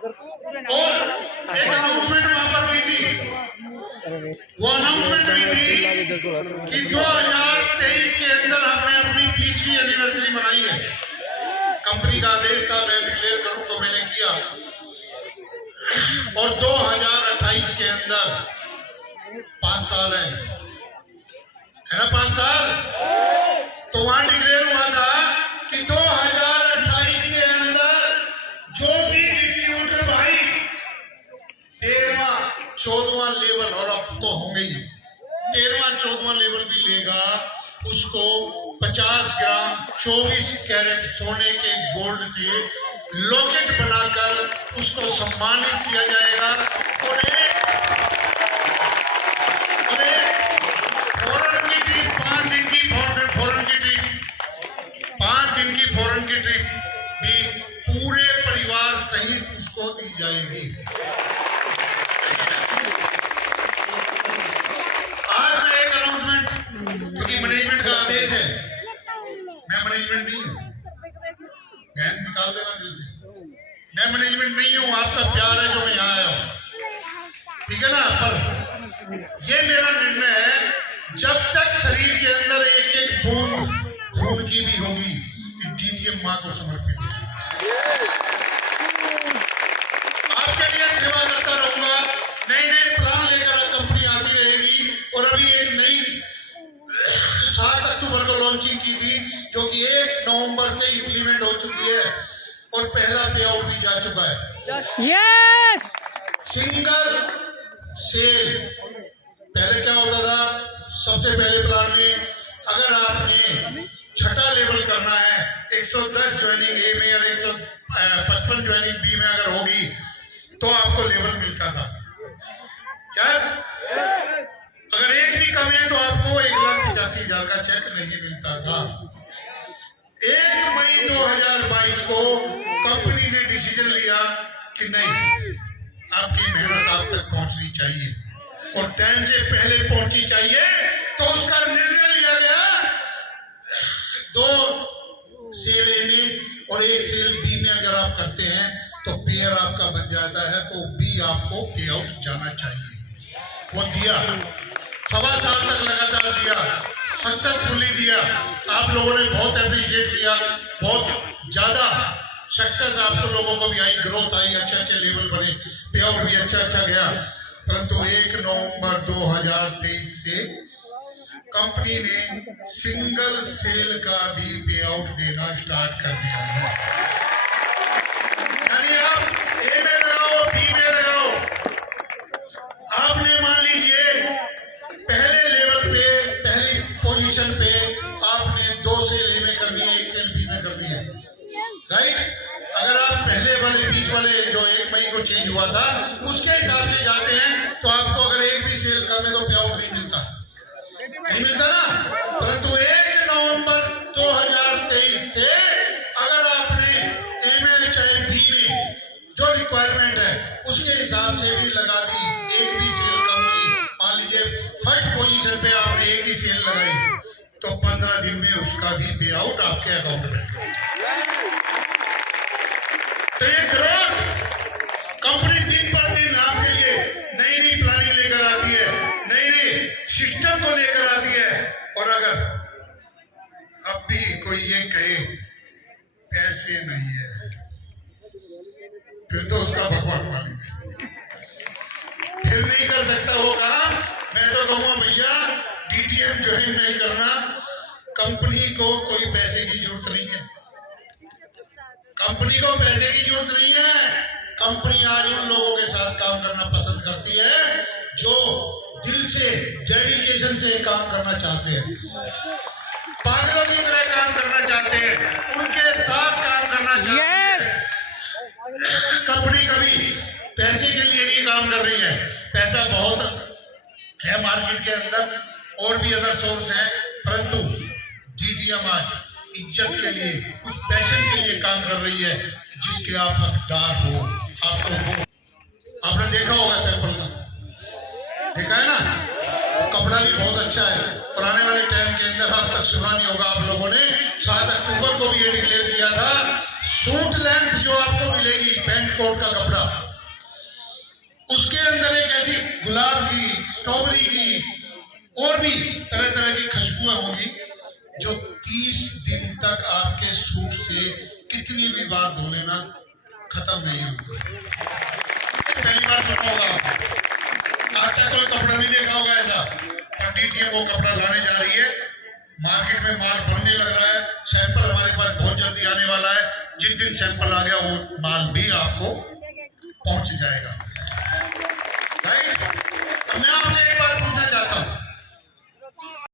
और एक अनाउंसमेंट वहां पर हुई थी, वो अनाउंसमेंट हुई थी कि 2023 के अंदर हमने अपनी 20वीं एनिवर्सरी मनाई है। कंपनी का आदेश था मैं डिक्लेयर करूं तो मैंने किया, और 2028 के अंदर 5 साल है ना, 5 साल, तो वहां डिक्लेयर हुआ था कि 2028 के अंदर जो भी डिस्ट्रीब्यूटर भाई 13वां 14वां लेवल, और अब तो होंगे ही 13वां 14वां लेवल भी लेगा, उसको 50 ग्राम 24 कैरेट सोने के गोल्ड से लॉकेट बनाकर उसको सम्मानित किया जाएगा। और फॉरेन की ट्रिप 5 दिन की फॉरेन की ट्रिप 5 दिन की फॉरेन की ट्रिप भी पूरे परिवार सहित उसको दी जाएगी। आज मैं एक अनाउंसमेंट, क्योंकि मैनेजमेंट का आदेश है, मैं मैनेजमेंट नहीं हूँ, गैस निकाल देना दिल से, मैं मैनेजमेंट नहीं हूँ, आपका प्यार है जो मैं यहाँ आया हूँ, ठीक है ना। पर ये मेरा निर्णय है, जब तक शरीर के अंदर एक एक बूंद खून की भी होगी, डीटीएम माँ को समर्पित होगी। आपके लिए सेवा करता रहूंगा, नए नए प्लान लेकर कंपनी आती रहेगी। और अभी एक नई 7 अक्टूबर को लॉन्चिंग की थी, जो कि 1 नवंबर से इंप्लीमेंट हो चुकी है, और पहला पे आउट भी जा चुका है। Yes, single cell. पहले क्या होता था, सबसे पहले प्लान में अगर आपने 6ठा लेवल करना है, 110 ज्वाइनिंग ए में और 155 ज्वाइनिंग बी में अगर होगी तो आपको लेवल मिलता था। क्या अगर एक भी कम है तो आपको 1,85,000 का चेक नहीं मिलता था। 1 मई 2022 को कंपनी ने डिसीजन लिया कि नहीं, आपकी मेहनत आप तक पहुंचनी चाहिए और टाइम से पहले पहुंचनी चाहिए, तो उसका निर्णय लिया गया 2 सेल ए में और 1 सेल बी में अगर आप करते हैं तो पेयर आपका बन जाता है, तो बी आपको पे आउट जाना चाहिए। वो दिया, 1.25 साल तक लगातार दिया, सक्सेसफुली दिया। आप लोगों ने बहुत अप्रिशिएट किया, बहुत ज्यादा सक्सेस आप लोगों को भी आई, ग्रोथ आई, अच्छे अच्छे लेवल बने, पे आउट भी अच्छा गया। परंतु 1 नवंबर 2023 से कंपनी ने सिंगल सेल का भी पे आउट देना स्टार्ट कर दिया है। यानी आप ए में लगाओ, बी में लगाओ, आपने मान लीजिए पहले लेवल पे, पहली पोजीशन पे आपने 2 सेल ए में करनी है, 1 सेल बी में करनी है, राइट। अगर आप पहले वाले बीच वाले जो 1 मई को चेंज हुआ था उसके हिसाब से जाते हैं, तो आपको अगर एक भी सेल कम है तो पे आउट नहीं मिलता ना। परंतु 1 नवंबर 2023 से अगर आपने ए में चाहे बी में जो रिक्वायरमेंट है उसके हिसाब से भी लगा दी, एक भी सेल कम हुई, मान लीजिए फर्स्ट पोजीशन पे आपने एक ही सेल लगाई, तो 15 दिन में उसका भी पे आउट आपके अकाउंट में। तो ये ग्रोथ कंपनी दिन पर दिन आपके लिए नई नई प्लानिंग लेकर आती है, नई नई सिस्टम को लेकर आती है। और अगर अब भी कोई ये कहे पैसे नहीं है, फिर तो उसका भगवान मालिक है, फिर नहीं कर सकता वो काम। मैं तो कहूँगा भैया डीटीएम ज्वाइन नहीं करना, कंपनी को कोई पैसे की जरूरत नहीं है, कंपनी को पैसे की जरूरत नहीं है। कंपनी आज उन लोगों के साथ काम करना पसंद करती है जो दिल से, डेडिकेशन से काम करना चाहते हैं, पागलों की तरह काम करना चाहते हैं, उनके साथ काम करना चाहते हैं। कंपनी कभी पैसे के लिए नहीं काम कर रही है, पैसा बहुत है मार्केट के अंदर, और भी अदर सोर्स हैं, परंतु डीटीएम आज इज्जत के लिए, उस पैशन के लिए काम कर रही है जिसके आप हकदार हो, आपको हो। आपने देखा होगा सैंपल का, देखा है ना, कपड़ा भी बहुत अच्छा है। पुराने वाले टाइम के अंदर अब तक सुना नहीं होगा आप लोगों ने, 7 अक्टूबर को भी ये डिक्लेयर किया था सूट लेंथ जो आपको मिलेगी पैंट कोट का कपड़ा, उसके अंदर एक ऐसी गुलाब की, स्ट्रॉबेरी की और भी तरह तरह की खुशबुएं होंगी जो 30 दिन तक आपके सूट से कितनी भी बार धो लेना खत्म नहीं होगी। पहली बार सुना होगा, आज तक कोई कपड़ा नहीं देखा होगा ऐसा। और डीटीएम वो कपड़ा लाने जा रही है, मार्केट में माल बनने लग रहा है, सैंपल हमारे पास बहुत जल्दी आने वाला है। जिस दिन सैंपल आ गया वो माल भी आपको पहुंच जाएगा। राइट, अब मैं आपसे